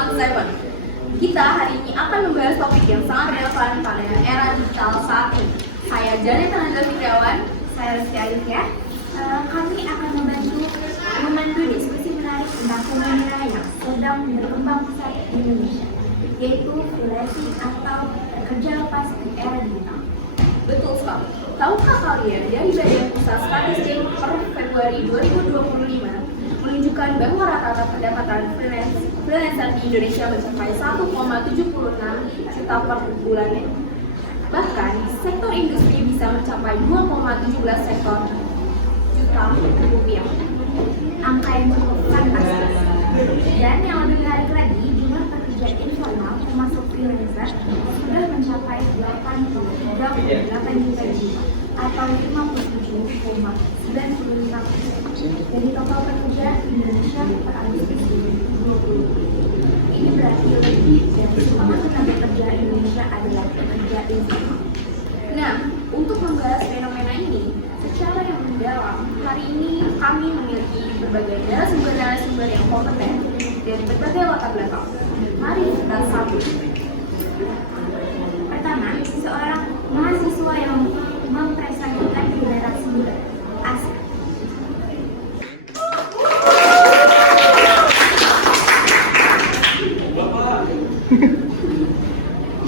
on 7. Kita hari ini akan membahas topik yang sangat relevan pada era digital saat ini. Saya Janet Tenaga Fitriawan. Saya Rizky Alifia. Kami akan memandu diskusi menarik tentang fenomena yang sedang berkembang pesat di Indonesia, yaitu freelancing atau kerja lepas di era digital. Betul sekali. Tahukah kalian dari Badan Pusat Statistik per Februari 2025 menunjukkan bahwa rata-rata pendapatan freelancer di Indonesia mencapai 1,76 juta per bulannya. Bahkan sektor industri bisa mencapai 2,17 sektor juta rupiah. Angka yang cukup fantastis. Dan yang lebih menarik lagi, jumlah pekerja informal termasuk freelancer sudah mencapai 8,8 juta jiwa atau 57,95% dari total pekerja Indonesia per Agustus 2020. Ini berarti lebih dari setengah tenaga kerja Indonesia adalah pekerja informal. Nah, untuk membahas fenomena ini secara yang mendalam, hari ini kami memiliki berbagai narasumber yang kompeten dari berbagai latar belakang. Mari kita sambut. Pertama, seorang mahasiswa yang mempresentasikan generasi muda, Asa.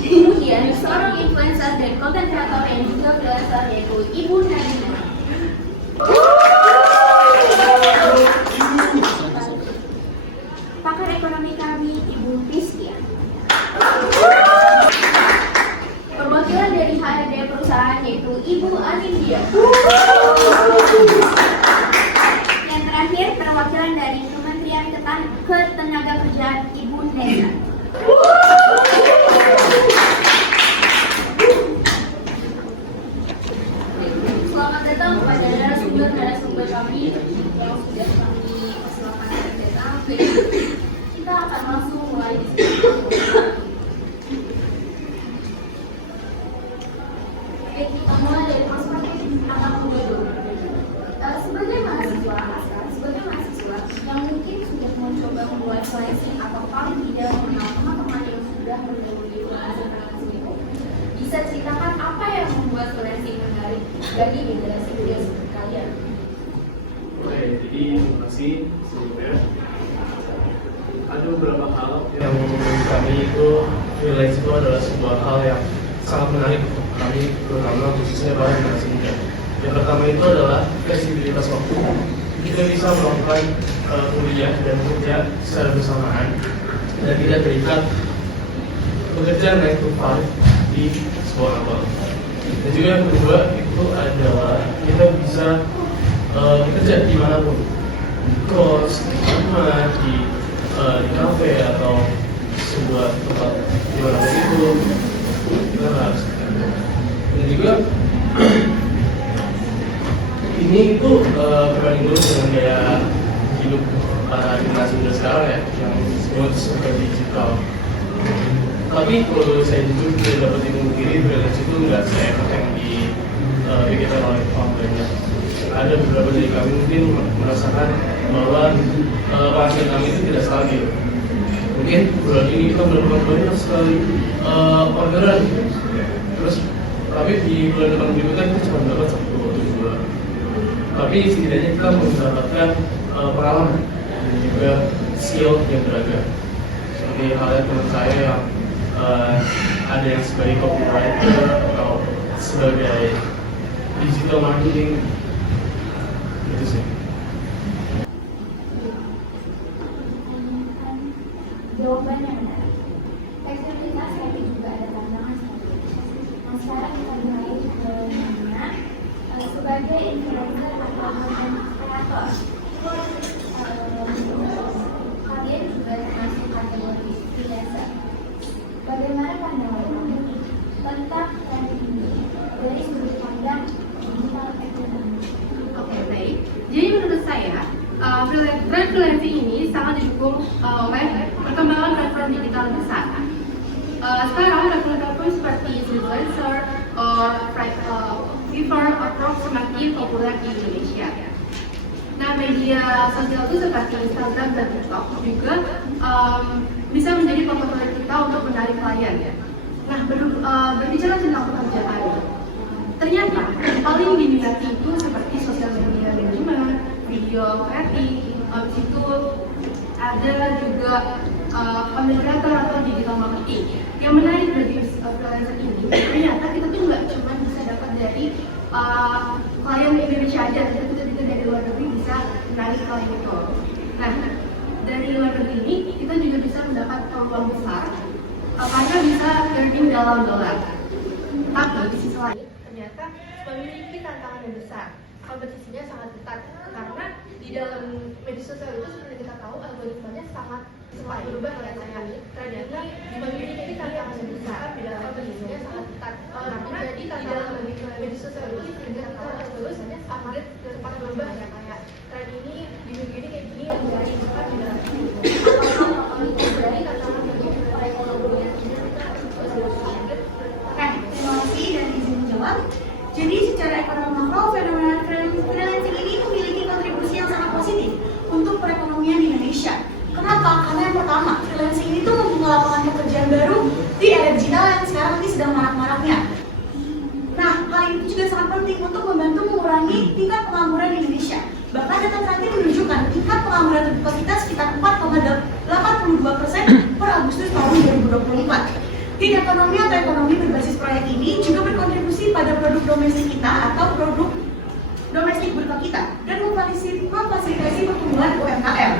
Kemudian seorang influencer dan konten kreator yang juga freelancer yaitu Ibu Nadina. Pakar ekonomi kami, Ibu Priscia. Perwakilan dari HRD perusahaan yaitu Ibu Anindya. Yang terakhir, perwakilan dari Kementerian Ketenagakerjaan, Ibu Neza. Selamat datang kepada narasumber kami yang sudah kami persilakan datang. Kita akan langsung mulai di sini. Oke, kita mulai dari perspektif anak muda dulu. Sebagai mahasiswa yang mungkin sudah mencoba memulai freelancing atau paling tidak mengenal teman-teman yang sudah mendahului freelancing itu, bisa ceritakan apa yang membuat freelancing menarik bagi generasi muda seperti kalian? Oke, jadi terima kasih sebelumnya. Ada beberapa hal yang menurut kami itu freelance itu adalah sebuah hal yang sangat menarik untuk kami, terutama khususnya para generasi muda. Yang pertama itu adalah fleksibilitas waktu. Kita bisa melakukan kuliah dan kerja secara bersamaan dan tidak terikat bekerja 9 to 5 di sebuah kantor. Dan juga yang kedua itu adalah kita bisa bekerja dimanapun, di kos, di rumah, di kafe atau sebuah tempat dimanapun itu kita harus bekerja. Dan juga ini itu berbanding lurus dengan gaya hidup para generasi muda sekarang ya, yang disebut sebagai digital. Tapi kalau saya jujur tidak dapat dimungkiri freelance itu nggak seenak yang dipikirkan oleh orang banyak. Ada beberapa dari kami mungkin merasakan bahwa penghasilan kami itu tidak stabil. Mungkin bulan ini kita mendapatkan banyak sekali orderan, terus tapi di bulan depan berikutnya kita cuma dapat 1-2. Tapi setidaknya kita mendapatkan pengalaman dan juga skill yang beragam. Seperti halnya teman saya yang ada yang sebagai copywriter atau sebagai digital marketing, itu sih. Jawaban yang benar. Fleksibilitas tapi juga ada tantangan seperti itu. Nah, sekarang kita mulai dengan sebagai influencer atau konten kreator. Kalian juga termasuk kategori freelancer. Bagaimana pandangan kamu tentang tren ini dari sudut pandang digital ekonomi? Oke, baik. Jadi menurut saya, tren freelancing ini sangat didukung oleh perkembangan platform digital besar. Sekarang platform seperti Influencer, Fiverr, Upwork semakin populer di Indonesia. Nah, media sosial itu seperti Instagram dan TikTok juga bisa menjadi faktor kita untuk menarik klien ya. Nah, berbicara tentang pekerjaan, ternyata yang paling diminati itu seperti sosial media manajemen, video creating, habis itu ada juga content creator atau digital marketing. Yang menarik bagi freelancer ini, ternyata kita tuh nggak cuma bisa dapat dari klien Indonesia aja, tapi kita dari luar negeri bisa menarik klien itu. Nah, dari luar negeri ini kita juga bisa mendapat peluang besar karena bisa earning dalam dolar. Tapi di sisi lain ternyata memiliki tantangan yang besar. Kompetisinya sangat ketat karena di dalam media sosial itu seperti kita tahu algoritmanya sangat cepat berubah ya saya. Ternyata memiliki tantangan yang besar. Kompetisinya sangat ketat karena di dalam media sosial itu seperti kita tahu algoritmanya sangat cepat berubah ya kayak tren ini di minggu ini kayak gini dari cepat di dalam dari tantangan bagi perekonomian Terima kasih dan izin menjawab. Jadi secara ekonomi makro, fenomena freelancing ini memiliki kontribusi yang sangat positif untuk perekonomian di Indonesia. Kenapa? Karena yang pertama, freelancing ini tuh membuka lapangan pekerjaan baru di era digital yang sekarang ini sedang marak-maraknya. Nah, hal ini juga sangat penting untuk membantu mengurangi tingkat pengangguran di Indonesia. Bahkan data terakhir menunjukkan tingkat pengangguran terbuka kita sekitar 4,82% per Agustus tahun 2024. Tim ekonomi atau ekonomi berbasis proyek ini juga berkontribusi pada produk domestik kita atau produk domestik bruto kita dan memfasilitasi pertumbuhan UMKM.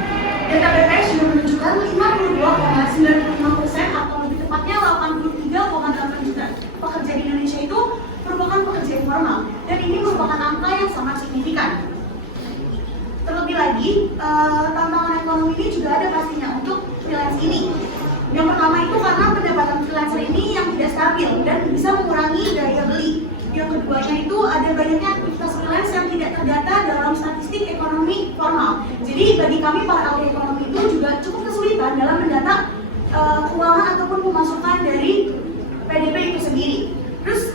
Data BPS juga menunjukkan 52,95% atau lebih tepatnya 83,8 juta pekerja di Indonesia itu merupakan pekerja informal dan ini merupakan angka yang sangat signifikan. Terlebih lagi, tantangan ekonomi ini juga ada pastinya untuk freelance ini. Yang pertama itu karena pendapatan freelancer ini yang tidak stabil dan bisa mengurangi daya beli. Yang keduanya itu ada banyaknya aktivitas freelance yang tidak terdata dalam statistik ekonomi formal. Jadi bagi kami para ahli ekonomi itu juga cukup kesulitan dalam mendata keuangan ataupun pemasukan dari PDB itu sendiri. Terus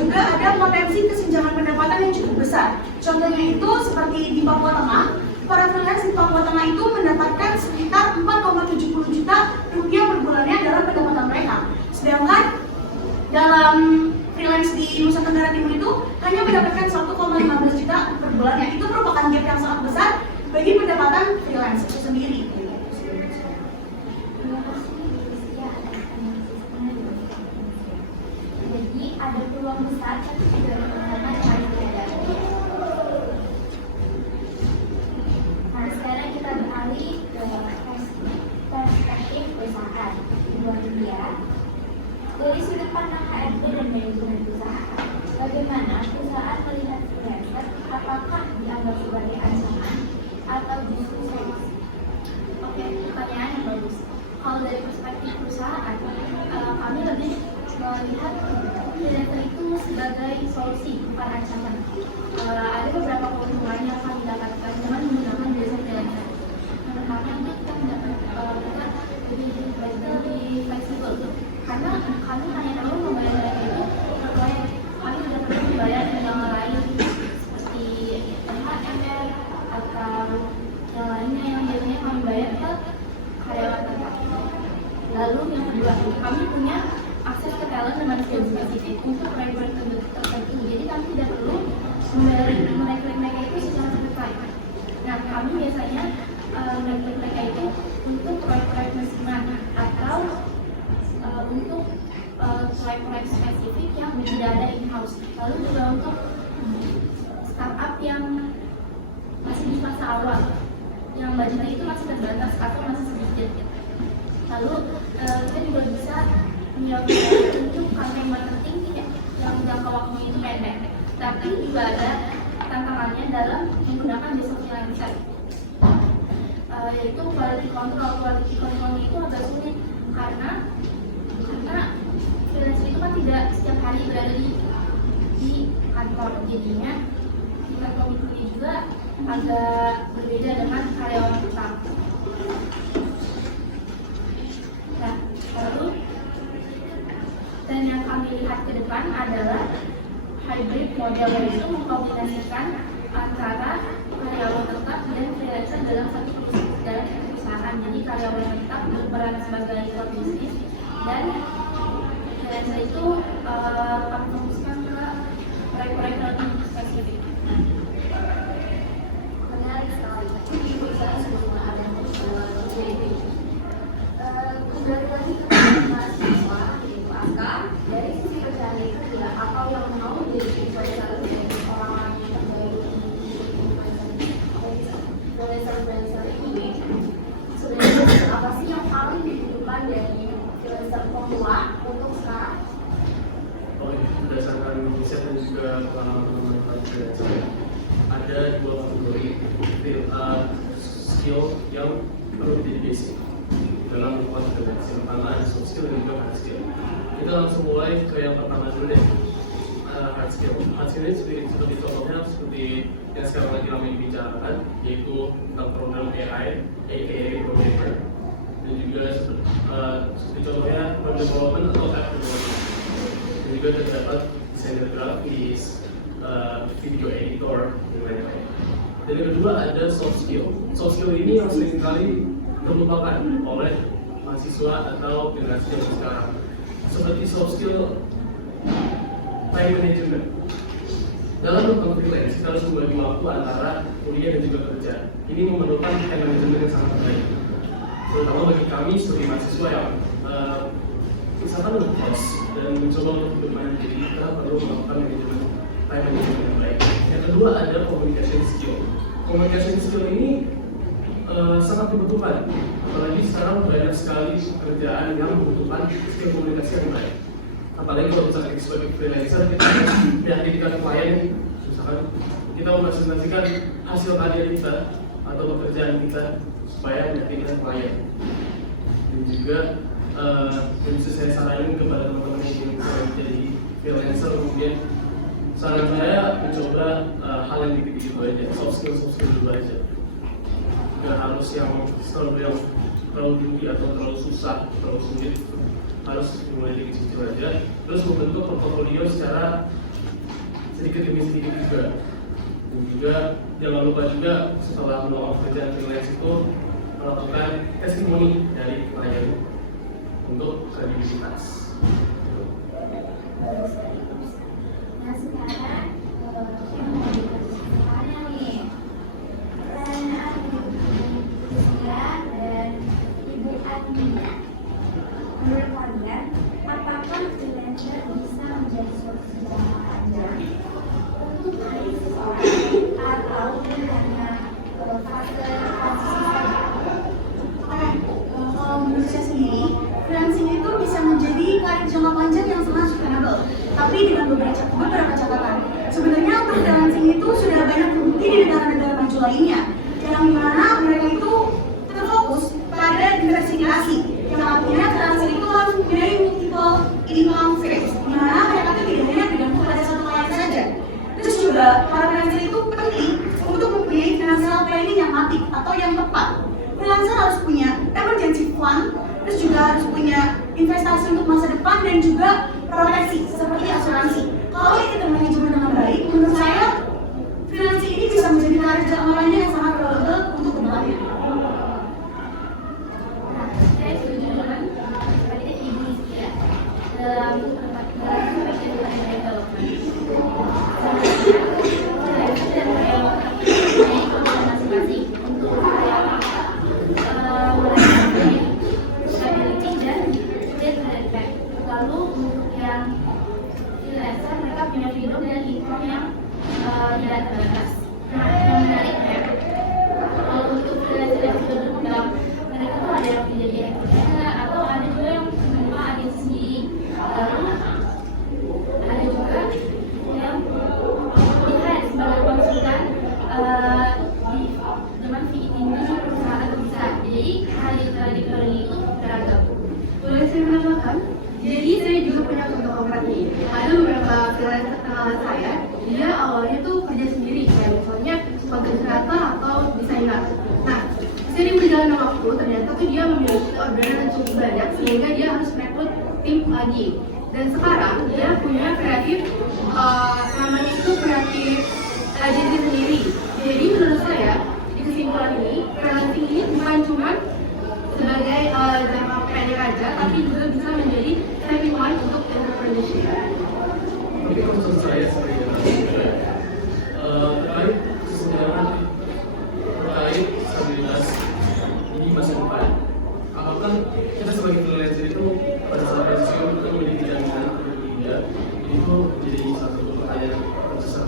juga ada potensi kesenjangan pendapatan yang cukup besar. Contohnya itu seperti di Papua Tengah, para freelance di Papua Tengah itu mendapatkan sekitar 4,70 juta rupiah per bulannya dalam pendapatan mereka. Sedangkan dalam freelance di Nusa Tenggara Timur itu hanya mendapatkan 1,15 juta per bulannya. Itu merupakan gap yang sangat besar bagi pendapatan freelance itu sendiri. Jadi ada peluang besar tapi juga ada tantangan yang harus dihadapi. Nah, sekarang kita beralih ke perspektif perusahaan di luar India. Dari sudut pandang HRD dan manajemen perusahaan, bagaimana perusahaan melihat freelancer? Apakah dianggap sebagai ancaman atau justru solusi? Oke, pertanyaan yang bagus. Kalau dari perspektif perusahaan, kami lebih melihat freelancer itu sebagai solusi, bukan ancaman. Ada beberapa keuntungan yang kami dapatkan dengan menggunakan jasa freelancer. Yang pertama itu kita mendapat lebih fleksibel, karena kami hanya perlu membayar mereka itu per proyek. Kami tidak perlu membayar yang lain seperti THR atau yang lainnya yang biasanya kami bayar ke karyawan tetap. Lalu yang kedua, kami punya akses ke talent dengan skill spesifik untuk proyek tertentu. Jadi kami tidak perlu merekrut mereka itu secara terpusat. Nah, kami biasanya merekrut mereka itu untuk proyek-proyek musiman atau untuk proyek-proyek spesifik yang tidak ada in-house. Lalu juga untuk startup yang masih di fase awal, yang budgetnya itu masih terbatas atau masih sedikit. Lalu kita juga bisa menjawab untuk campaign marketing yang jangka waktunya itu pendek. Tapi juga ada tantangannya dalam menggunakan jasa freelancer, yaitu quality control. Quality control itu agak sulit karena freelancer itu kan tidak setiap hari berada di kantor, jadinya tingkat komitmennya juga agak berbeda dengan karyawan tetap. Nah, lalu dan yang kami lihat ke depan adalah hybrid model, yaitu mengkombinasikan antara karyawan tetap dan freelancer dalam satu perusahaan. jadi karyawan tetap berperan sebagai core bisnis, dan freelancer itu kami fokuskan ke proyek-proyek yang spesifik. Menarik sekali. Jadi perusahaan sudah ada JD. Kembali lagi ke mahasiswa, yaitu Aska. Dari sisi pencari kerja atau yang mau menjadi influencer dari orang-orang yang terbaik influencer ini, sebenarnya apa sih yang paling dibutuhkan dari influencer pemula untuk sekarang? Berdasarkan riset dan juga pengalaman teman-teman freelancer, ada dua kategori skill yang perlu menjadi basic dalam melakukan freelancing. Pertama ada soft skill dan juga hard skill. Kita langsung mulai ke yang pertama dulu deh, hard skill. Hard skill ini seperti contohnya seperti yang sekarang lagi ramai dibicarakan, yaitu tentang program AI, aka programmer, dan juga seperti contohnya web development atau app development. Dan juga terdapat desainer grafis, video editor, dan lain-lain. Dan yang kedua ada soft skill. Soft skill ini yang seringkali terlupakan oleh mahasiswa atau generasi yang sekarang. Seperti soft skill time management. Dalam melakukan freelance, kita harus membagi waktu antara kuliah dan juga kerja. Ini memerlukan time management yang sangat baik. Terutama bagi kami sebagai mahasiswa yang misalkan ngekos dan mencoba untuk hidup mandiri, kita perlu melakukan manajemen time management yang baik. Yang kedua ada communication skill. Communication skill ini sangat dibutuhkan, apalagi sekarang banyak sekali pekerjaan yang membutuhkan skill komunikasi yang baik. Apalagi kalau misalnya sebagai freelancer, kita harus meyakinkan klien, misalkan kita mempresentasikan hasil karya kita atau pekerjaan kita supaya meyakinkan klien. Dan juga yang bisa saya saranin kepada teman-teman yang ingin menjadi freelancer, kemudian saran saya mencoba hal yang dikit-dikit aja, soft skill dulu aja. Gak harus yang terlalu tinggi atau terlalu susah, terlalu sulit. Harus mulai dari kecil aja, terus membentuk portofolio secara sedikit demi sedikit juga. Dan juga jangan lupa juga setelah melakukan pekerjaan freelance itu melakukan testimoni dari klien untuk kredibilitas. Nah sekarang pertanyaan nih, pertanyaan dan Ibu Adina, menurut kalian apakah freelancer bisa menjadi solusi jangka panjang untuk karir seseorang atau hanya fase transisi saja? Kalau menurut saya sendiri, freelancing itu bisa menjadi karir jangka panjang yang sangat sustainable. Tapi dengan beberapa catatan. Sebenarnya untuk freelancing itu sudah banyak terbukti di negara-negara maju lainnya, yang dimana mereka itu terfokus pada diversifikasi. Yang artinya freelancing itu harus mempunyai multiple income streams, dimana mereka itu tidak hanya bergantung pada satu klien saja. Terus juga para freelancer itu penting untuk mempunyai financial planning yang matang atau yang tepat. Freelancer harus punya emergency fund, terus juga harus punya investasi untuk masa depan dan juga proteksi seperti asuransi. Kalau ini termanajemen dengan baik, menurut saya freelancing ini bisa menjadi karir jangka panjang yang sangat relevan untuk kedepannya. Saya setuju dengan tadi Ibu Rizky dalam development. Masing-masing untuk stability dan impact. Lalu untuk yang freelancer, mereka punya freedom dan income yang tidak terbatas. Nah, yang menarik ya, kalau untuk freelancer yang sudah berkembang, mereka tuh ada yang menjadi entrepreneur atau ada juga yang membuka agensi sendiri. Lalu ada juga yang di-hire sebagai konsultan dengan fee tinggi di perusahaan besar. Jadi karir itu beragam. Boleh saya menambahkan? Jadi saya juga punya contoh konkret nih. Ada beberapa freelancer kenalan saya, dia awalnya tuh kerja sendiri, kayak misalnya content creator atau desainer. Nah, sering berjalannya waktu, ternyata tuh dia memiliki orderan yang cukup banyak sehingga dia harus merekrut tim lagi. Dan sekarang dia punya kreatif, namanya itu kreatif agency sendiri. Jadi menurut saya, di kesimpulan ini, freelancing ini bukan cuma jangka pendek aja, tapi juga bisa menjadi stepping point untuk entrepreneurship. Ini concern saya terkait kesejahteraan terkait stabilitas di masa depan. Apakah kita sebagai freelancer itu pada saat pensiun itu menjadi tidak minat bekerja? Itu menjadi satu pertanyaan yang besar.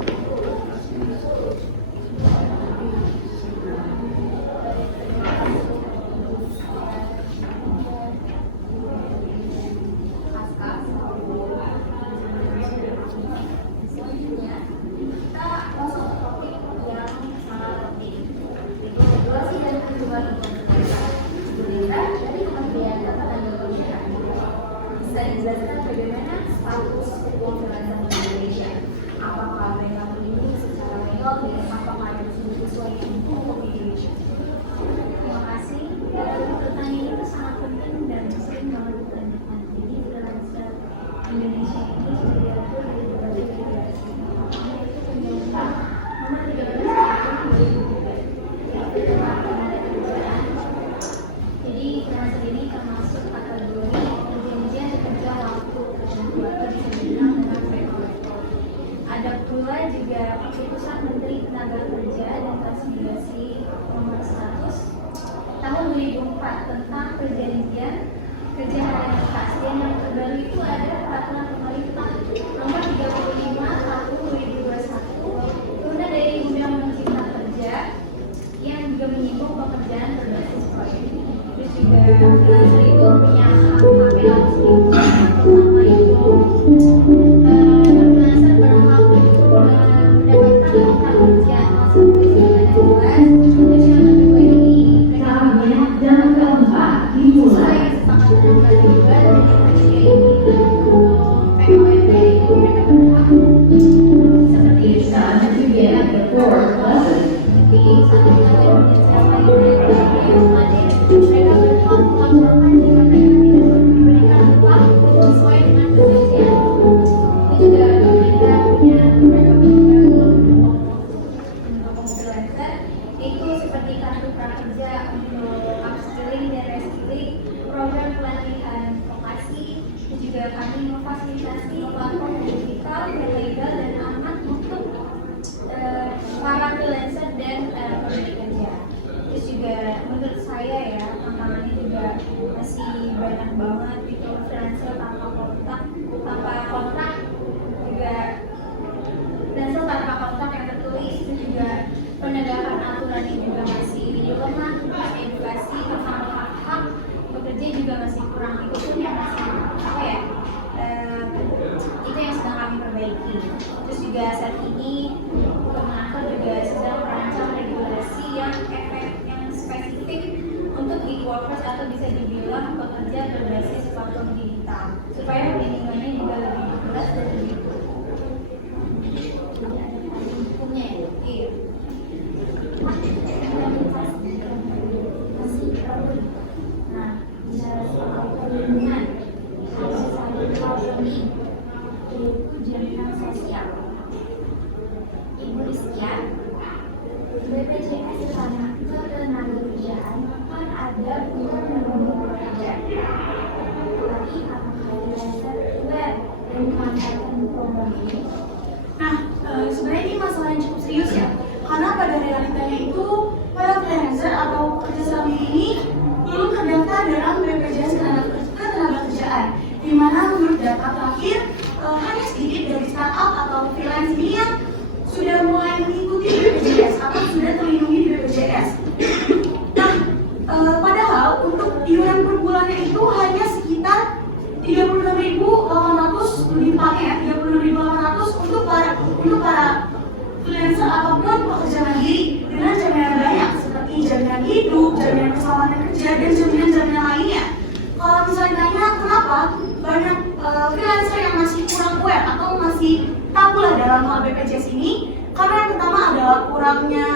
Selanjutnya, kita masuk ke topik yang sangat penting, yaitu regulasi dan perlindungan lingkungan kerja. Berita dari Kementerian Ketenagakerjaan. Bisa dijelaskan bagaimana status hukum freelancer di Indonesia? Apakah mereka terlindungi secara legal dan apakah yang sesuai dengan hukum di Indonesia? Terima kasih. Pertanyaan itu sangat penting dan sering banget ditanyakan. Jadi freelancer Indonesia ini sudah diatur di berbagai regulasi. Yaitu Undang-Undang Nomor 13 Tahun 2003 yaitu tentang ketenagakerjaan. Jadi freelancer ini termasuk kategori perjanjian kerja waktu tertentu atau bisa dibilang dengan freelance. Ada pula juga keputusan Menteri Tenaga Kerja dan Transmigrasi Nomor 100 Tahun 2004 tentang perjanjian kerja harian kepastian. Yang terbaru itu ada peraturan pemerintah Nomor 35 Tahun 2021 turunan dari Undang-Undang Cipta Kerja yang juga menyinggung pekerjaan berbasis proyek. Terus juga freelancer itu punya hak-hak yang harus dijaga. Pertama itu freelancer berhak mendapatkan kontrak kerja masuk di jelas. Terus yang kedua ini dan keempat dimulai. kesepakatan antara dua dan ketiga ini POMP itu mereka berhak seperti itu. Time to begin the fourth lesson. Di satu tahun mencapai mereka yang hadir, mereka berhak melaporkan jika mereka tidak diberikan upah sesuai dengan perjanjian. Ini juga pemerintah punya beberapa program untuk freelancer, itu seperti kartu prakerja untuk upskilling dan reskilling, program pelatihan vokasi, dan juga kami memfasilitasi platform digital yang legal dan aman untuk para freelancer dan pemberi kerja. Terus juga menurut saya ya, tantangannya juga masih banyak banget gitu. Freelancer tanpa kontrak juga freelancer tanpa kontrak yang tertulis, itu juga penegakan aturan yang juga masih lemah. Edukasi tentang hak-hak pekerja juga masih kurang. Itu pun yang masih apa ya, itu yang sedang kami perbaiki. Terus juga saat ini Kemenaker juga sedang merancang regulasi yang spesifik untuk gig workers atau bisa dibilang pekerja berbasis platform digital supaya perlindungannya juga lebih jelas dan lebih hukumnya ya. Iya. Nah, bicara soal perlindungan, ada satu hal penting, yaitu jaminan sosial. Ibu Rizkia, BPJS Ketenagakerjaan kan ada untuk melindungi pekerja. Tapi apakah freelancer aware dan memanfaatkan program ini? Nah, sebenarnya ini masalah yang cukup serius ya. Karena pada realitanya itu para freelancer atau pekerja selama ini belum terdaftar dalam BPJS Ketenagakerjaan, di mana menurut data terakhir hanya sedikit dari startup atau freelance ini yang sudah mulai mengikuti BPJS atau sudah terlindungi di BPJS. Nah, padahal untuk iuran per bulannya itu hanya sekitar 36.800 lebih tepatnya ya, 36.800 untuk para freelancer ataupun pekerja mandiri dengan jaminan banyak seperti jaminan hidup, jaminan keselamatan kerja, dan jaminan-jaminan lainnya. Kalau misalnya tanya kenapa banyak freelancer yang masih kurang aware atau masih tabu lah dalam hal BPJS ini, karena yang pertama adalah kurangnya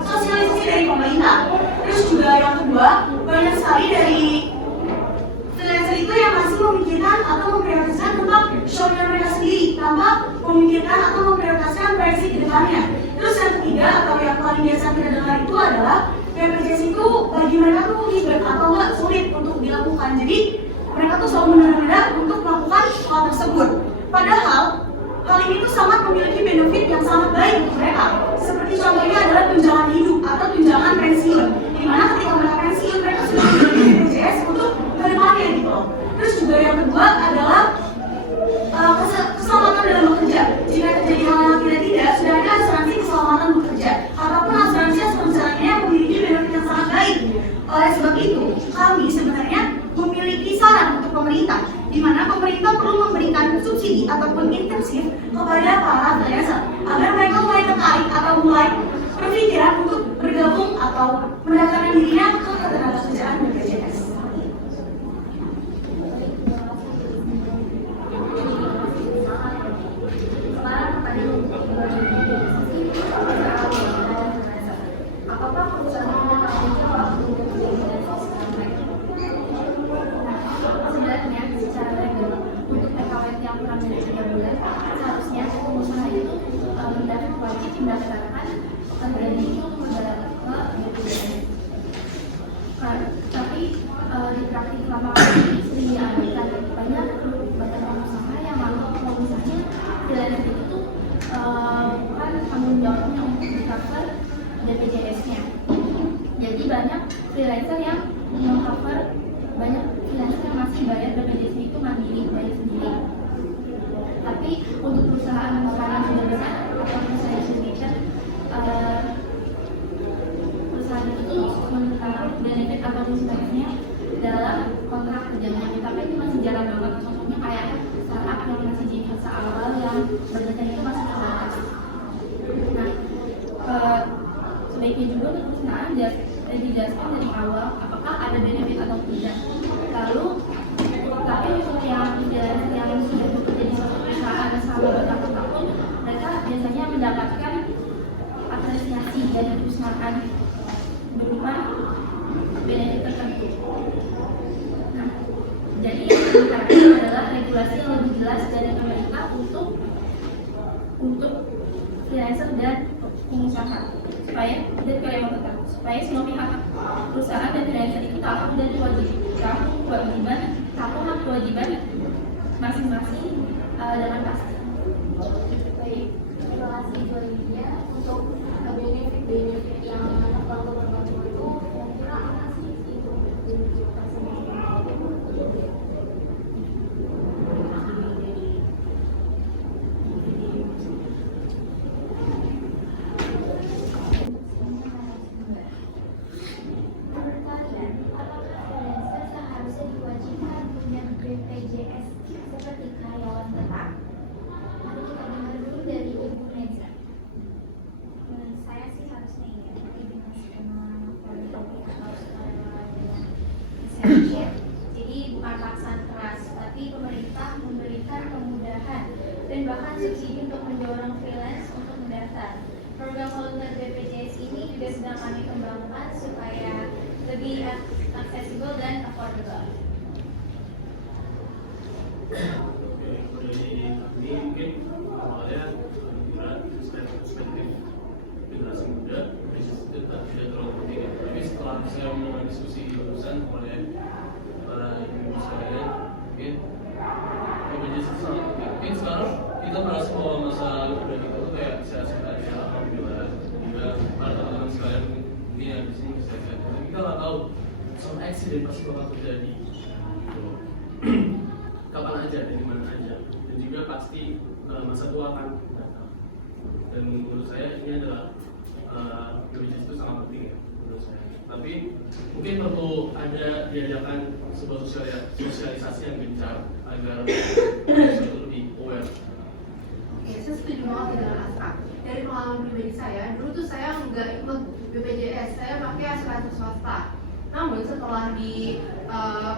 sosialisasi dari pemerintah. Terus juga yang kedua, banyak sekali dari freelancer itu yang masih memikirkan atau memprioritaskan tentang shownya mereka sendiri tanpa memikirkan atau memprioritaskan proyeksi ke depannya. Terus yang ketiga atau yang paling biasa kita dengar itu adalah BPJS itu bagi mereka tuh ribet atau nggak sulit untuk dilakukan. Jadi mereka tuh selalu menunda-nunda untuk melakukan hal tersebut. Padahal hal ini tuh sangat memiliki benefit yang sangat baik untuk mereka. Seperti contohnya adalah tunjangan hidup atau tunjangan pensiun. Dimana ketika mereka pensiun mereka sudah memiliki BPJS untuk kedepannya gitu. Terus juga yang kedua adalah keselamatan dalam bekerja. Jika terjadi hal yang tidak, sudah ada asuransi keselamatan bekerja ataupun asuransi lainnya yang memiliki benefit yang sangat baik. Oleh sebab itu, kami sebenarnya memiliki saran untuk pemerintah, di mana pemerintah perlu memberikan subsidi ataupun intensif kepada para freelancer agar mereka mulai tertarik atau mulai berpikiran untuk bergabung atau mendaftarkan dirinya ke ketenagakerjaan BPJS. Apakah perusahaan punya tanggung jawab untuk menjaga mereka? Sebenarnya secara legal untuk PKWT yang kurang dari 3 bulan seharusnya pengusaha itu wajib mendaftarkan pekerjaan itu ke BPJS. Tapi di praktik lapangan ini sering diabaikan banyak pengusaha yang menganggap kalau misalnya freelancer itu bukan tanggung jawabnya untuk di-cover BPJS-nya. Jadi banyak freelancer yang meng-cover, banyak freelancer yang masih bayar BPJS-nya itu mandiri, bayar sendiri. Tapi untuk perusahaan yang sudah besar atau perusahaan signature, perusahaan itu menanam benefit atau insentifnya dalam kontrak kerjanya. Tapi itu masih jalan banget. Contohnya kayak startup yang masih di fase awal yang berdata itu masih terbatas. Nah, sebaiknya juga untuk perusahaan dijelaskan dari awal apakah ada benefit atau tidak. Lalu, tapi untuk yang sudah bekerja di suatu perusahaan selama bertahun-tahun, mereka biasanya mendapatkan apresiasi dari perusahaan berupa benefit tertentu. Nah, jadi yang diharapkan adalah regulasi yang lebih jelas dari pemerintah untuk freelancer dan pengusaha supaya semua pihak perusahaan dan freelancer itu tahu dan hak kewajiban masing-masing dengan pasti. Baik, terima kasih Bu Lydia. Untuk benefit yang terbantu itu kira-kira apa sih itu benefit tersebut? Menurut kalian, apakah freelancer seharusnya diwajibkan punya BPJS seperti karyawan tetap? Mari kita dengar dulu dari Ibu Neza. Menurut saya sih harusnya iya, tapi dengan skema politik atau skema insentif. Jadi bukan paksaan keras, tapi pemerintah memberikan kemudahan dan bahkan subsidi untuk mendorong freelance untuk mendaftar. Program volunteer BPJS ini juga sedang kami kembangkan supaya lebih aksesibel dan affordable. Ini mungkin awalnya perspektif generasi muda tidak terlalu penting ya. Tapi setelah saya mendengar diskusi barusan oleh para ibu sekalian, mungkin BPJS itu sangat penting. Mungkin sekarang kita merasa bahwa masa muda kita tuh kayak sehat-sehat aja, alhamdulillah. Juga para teman-teman sekalian ini yang di sini sehat-sehat. Tapi kita nggak tahu some accident pasti bakal terjadi. Kapan aja, dari mana aja, dan juga pasti masa tua akan datang. Dan menurut saya ini adalah BPJS itu sangat penting ya menurut saya. Tapi mungkin perlu ada diadakan sebuah sosialisasi yang gencar agar masyarakat itu lebih aware. Oke, saya setuju banget dengan Asra. Dari pengalaman pribadi saya, dulu tuh saya nggak ikut BPJS, saya pakai asuransi swasta. Namun setelah di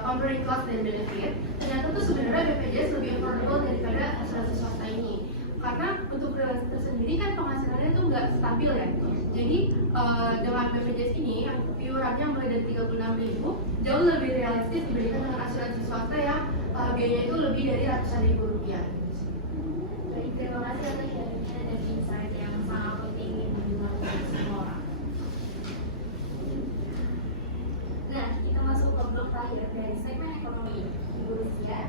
comparing cost dan benefit, ternyata tuh sebenarnya BPJS lebih affordable daripada asuransi swasta ini. Karena untuk freelancer tersendiri kan penghasilannya tuh nggak stabil ya. Jadi dengan BPJS ini yang iurannya mulai dari 36.000 jauh lebih realistis dibandingkan dengan asuransi swasta yang biayanya itu lebih dari ratusan ribu rupiah. Baik, terima kasih atas sharingnya dan insight yang sangat penting yang dilakukan semua orang. dari segmen ekonomi Indonesia.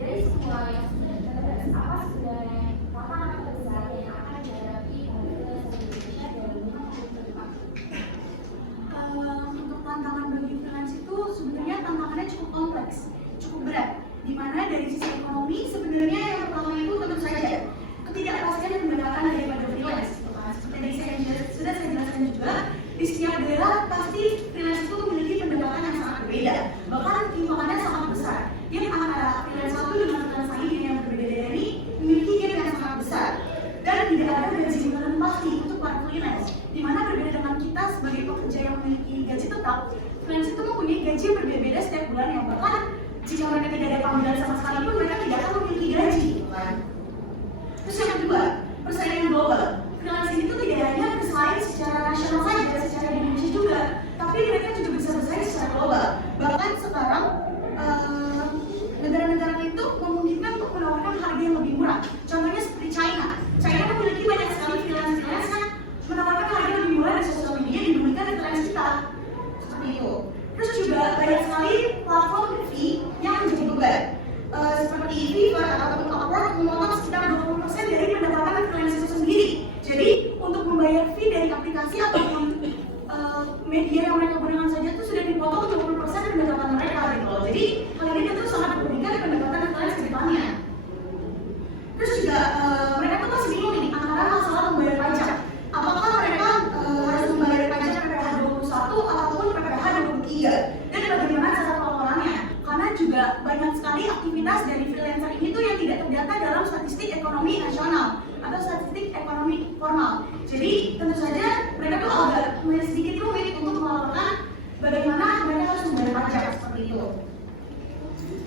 Dari semua yang sudah dibahas, apa sebenarnya tantangan terbesar yang akan dihadapi oleh freelancer Indonesia dalam 5 tahun ke depan? Untuk tantangan bagi freelance itu sebenarnya tantangannya cukup kompleks, cukup berat. Di mana dari sisi ekonomi sebenarnya yang pertama itu tentu saja ketidakpastian pendapatan daripada freelance. Seperti tadi sudah saya jelaskan juga, di setiap daerah pasti freelance itu memiliki pendapatan yang sangat berbeda, bahkan timbangannya sangat besar. Yang antara freelance satu dengan freelance lain yang berbeda ini memiliki gap yang sangat besar, dan tidak ada gaji bulanan pasti untuk para freelance. Di mana berbeda dengan kita sebagai pekerja yang memiliki gaji tetap, freelance itu mempunyai gaji yang berbeda setiap bulan, yang bahkan jika mereka tidak ada panggilan sama sekali pun mereka tidak akan memiliki gaji, kan? Terus yang kedua, persaingan global. Freelance itu tidak hanya bersaing secara nasional saja, secara di Indonesia juga, tapi mereka juga bisa bersaing secara global. Bahkan sekarang negara-negara itu memungkinkan untuk menawarkan harga yang lebih murah. Contohnya seperti China. China memiliki banyak sekali freelance yang menawarkan harga yang lebih murah di sosial media dibandingkan freelance kita. Seperti itu. Terus juga banyak sekali platform fee yang menjadi beban. Seperti Fiverr ataupun Upwork memotong sekitar 20% dari pendapatan freelance itu sendiri. Jadi untuk membayar fee dari aplikasi ataupun media yang mereka gunakan saja itu sudah dipotong 20% dari pendapatan mereka gitu loh. Jadi hal ini tentu sangat merugikan pendapatan freelance ke depannya. Terus juga mereka tuh masih bingung nih antara masalah membayar pajak. Apakah mereka harus membayar pajak PPh 21 ataupun PPh 23, dan bagaimana cara pelaporannya? Karena juga banyak sekali aktivitas dari freelancer ini tuh yang tidak terdata dalam statistik ekonomi nasional atau statistik ekonomi formal. Jadi tentu saja mereka tuh agak sedikit rumit untuk melaporkan bagaimana mereka harus membayar pajak seperti itu.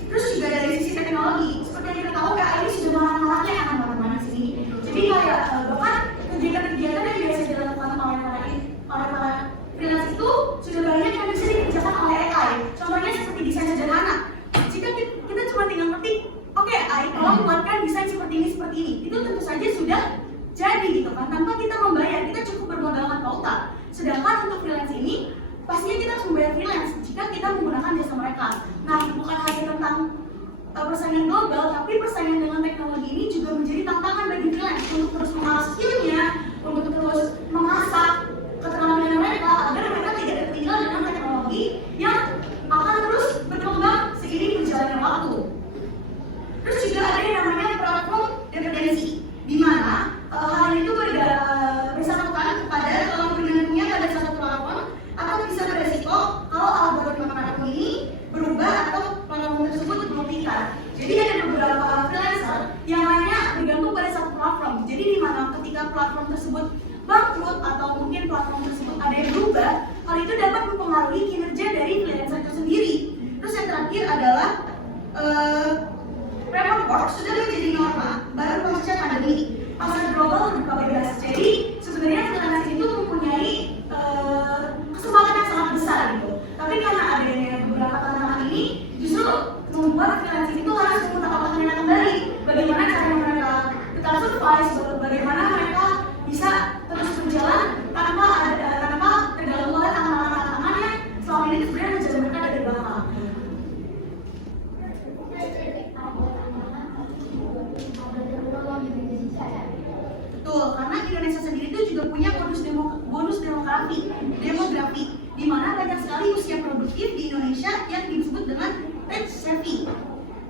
Terus juga dari sisi teknologi, seperti yang kita tahu AI sudah marak-maraknya anak-anak di sini. Jadi kayak bahkan kegiatan-kegiatan yang biasa dilakukan oleh para freelance itu sudah banyak yang bisa dikerjakan oleh AI. Contohnya seperti desain sederhana. Jika kita cuma tinggal ketik, oke AI, tolong buatkan desain seperti ini, itu tentu saja sudah jadi gitu kan, tanpa kita membayar. Kita cukup bermodalkan pauta. Sedangkan untuk freelance ini, pastinya kita harus membayar freelance jika kita menggunakan jasa mereka. Nah, bukan hanya tentang persaingan global, tapi persaingan dengan teknologi ini juga menjadi tantangan bagi freelance untuk terus mengasah skillnya, untuk terus mengasah keterampilan mereka agar mereka tidak tertinggal dengan teknologi yang akan terus berkembang seiring berjalannya waktu. Terus juga ada yang namanya platform dependensi, di mana hal itu bersangkutan kepada kalau bergantungnya pada satu platform atau bisa beresiko kalau algoritma platform ini berubah atau platform tersebut berubah. Jadi ada beberapa freelancer yang hanya bergantung pada satu platform. Jadi di mana ketika platform tersebut bangkrut atau mungkin platform tersebut ada yang berubah, hal itu dapat mempengaruhi kinerja dari freelancer itu sendiri. Terus yang terakhir adalah remote work sudah menjadi norma baru pasca pandemi. Pasar global terbuka bebas. Jadi sebenarnya freelance itu mempunyai kesempatan yang sangat besar gitu. Tapi karena adanya beberapa tantangan ini, justru membuat freelance itu harus memutar kembali bagaimana cara mereka tetap survive, bagaimana mereka bisa terus berjalan tanpa terganggu oleh tantangan-tantangan yang selama ini sebenarnya menjadi mereka dari belakang. Betul, karena Indonesia sendiri itu juga punya bonus demografi, di mana banyak sekali usia produktif di Indonesia yang disebut dengan tech savvy.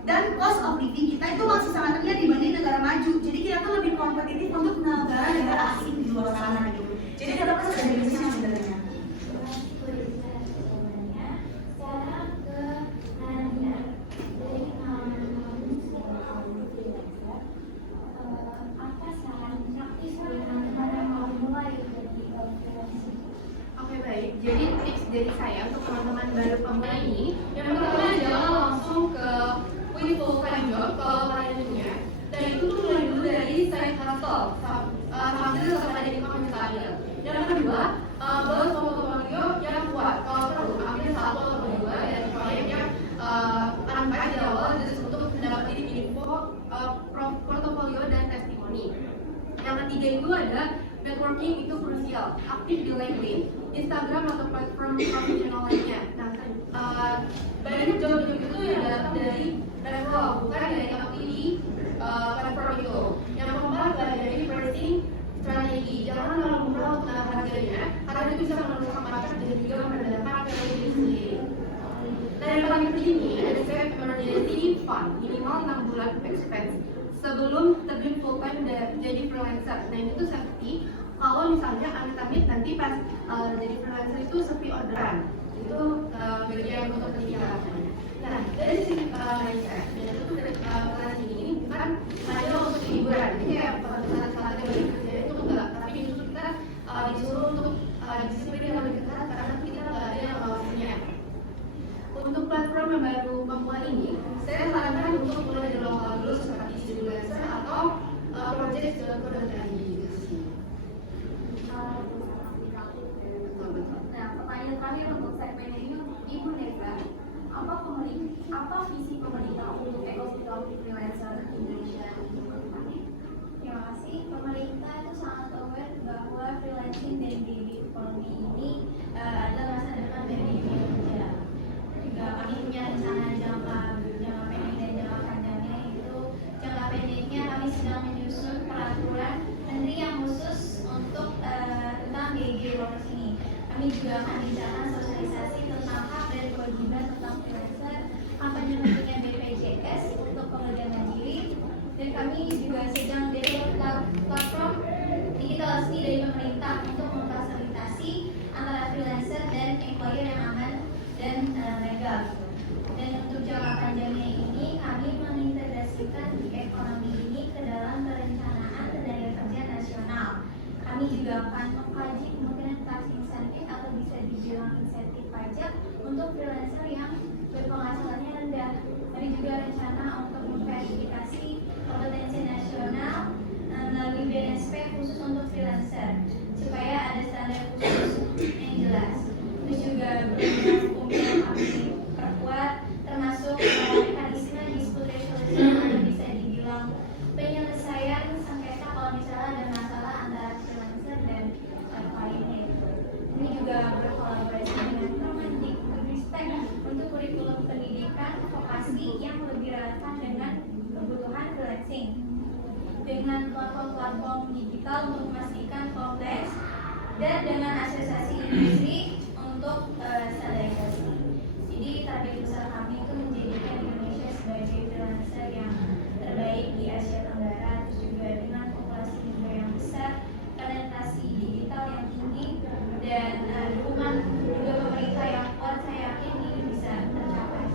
Dan cost of living kita itu masih sangat rendah dibanding negara maju. Jadi kita tuh lebih kompetitif untuk negara-negara asing di luar sana gitu. Jadi kita harus ada bisnisnya sebenarnya. Oke baik, jadi tips dari saya untuk teman-teman baru pemula ini, yang pertama adalah langsung ke win full time job kalau kalian punya, dan itu tuh mulai dulu dari side hustle sambil tetap ada income yang stabil. Yang kedua, buat portfolio yang kuat. Kalau perlu ambil satu atau dua dari proyek yang tanpa di awal, jadi untuk mendapatkan info portfolio dan testimoni. Yang ketiga itu ada Networking itu krusial, aktif di LinkedIn, Instagram atau platform profesional lainnya. Nah, banyak job-job itu yang datang dari referral, bukan dari aktif di platform itu. Yang keempat, dari pricing strategi. Jangan terlalu murah untuk harganya, karena itu bisa merusak market dan juga merendahkan value diri sendiri. Dan yang paling penting ini ada save emergency fund minimal 6 bulan expense sebelum terjun full time jadi freelancer. Nah itu safety kalau misalnya amit-amit nanti pas jadi freelancer itu sepi orderan, itu bagian untuk pendidikan. Nah dari sisi mindset, dan itu freelancing ini bukan hanya untuk hiburan, jadi kayak saat-saat balik kerja itu enggak, tapi justru kita disuruh untuk disiplin yang lebih ketat karena kita nggak ada yang punya. Untuk platform yang baru pemula ini, saya sarankan untuk mulai dari lokal dulu seperti freelancer atau project dalam keadaan juga sih. Nah, pertanyaan terakhir untuk segmen ini untuk Ibu Neva, apa visi pemerintah untuk ekosistem freelancer Indonesia? Terima kasih. Pemerintah itu sangat aware bahwa freelancing dan gig economy ini adalah masa depan dari dunia kerja. Juga kami punya rencana jangka pendek dan jangka panjangnya, itu jangka pendeknya kami sedang menyusun peraturan menteri yang khusus untuk tentang gig workers ini. Kami juga akan bicarakan sosialisasi tentang hak dan kewajiban tentang freelancer, kampanye pentingnya BPJS untuk pekerja mandiri, dan kami juga sedang develop platform digital resmi dari pemerintah untuk memfasilitasi antara freelancer dan employer yang aman dan legal. Dan untuk jangka panjangnya ini kami mengintegrasikan ekonomi ini ke dalam perencanaan tenaga kerja nasional. Kami juga akan mengkaji kemungkinan tax insentif atau bisa dibilang insentif pajak untuk freelancer yang berpenghasilannya rendah. Kami juga rencana untuk memverifikasi kompetensi nasional melalui BNSP khusus untuk freelancer supaya ada standar khusus yang jelas. Terus juga beberapa hukum yang kami perkuat, termasuk mekanisme dispute resolution atau bisa dibilang penyelesaian sengketa kalau misalnya ada masalah antara freelancer dan kliennya. Ini juga berkolaborasi dengan Kemendikbudristek untuk kurikulum pendidikan vokasi yang lebih relevan dengan kebutuhan freelancing, dengan platform-platform digital untuk memastikan kompleks, dan dengan asosiasi industri untuk standarisasi. Jadi target besar kami itu menjadikan Indonesia sebagai freelancer yang terbaik di Asia Tenggara, terus juga dengan populasi juga yang besar, penetrasi digital yang tinggi, dan dukungan juga pemerintah yang kuat. Saya yakin ini bisa tercapai.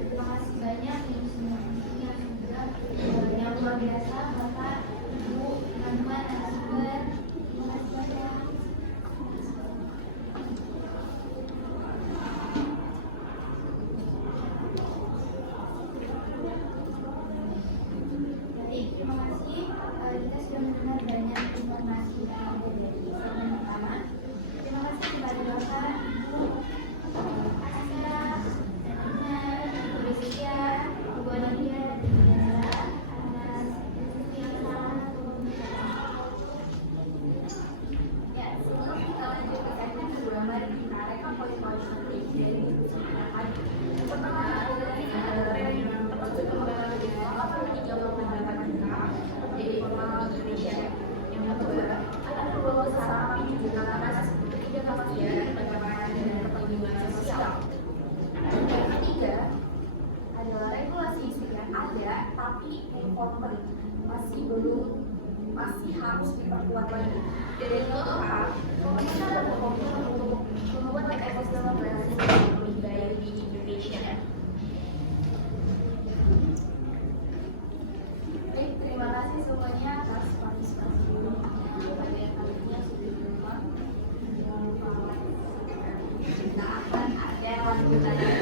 Terima kasih banyak untuk semua yang sudah yang luar biasa, Bapak, Ibu, teman-teman, narasumber. Terima kasih banyak. Baik, terima kasih. Kita sudah mendengar banyak informasi yang ada dari segmen pertama. Terima kasih kepada Bapak, Ibu, Asya, Ibu Rizkia, Ibu Nadia, dan Ibu Nara atas yang telah ya, sebelum kita lanjut ke segmen kedua, mari kita rekap poin-poin penting dari diskusi kita tadi. Pertama adalah untuk pengembangan digital apa yang dijawab pendapat kita menjadi formal Indonesia. Yang kedua akan membawa usaha kami juga atas ketidakpastian pencapaian dan perlindungan sosial. Yang ketiga adalah regulasi yang ada tapi incomplete, masih harus diperkuat lagi. Dan yang keempat, pemerintah dan pemerintah untuk membuat ekosistem freelancing yang lebih baik di Indonesia. Baik, terima kasih semuanya atas partisipasi pada kali ini sudah berubah. Kita akan ada lanjutan.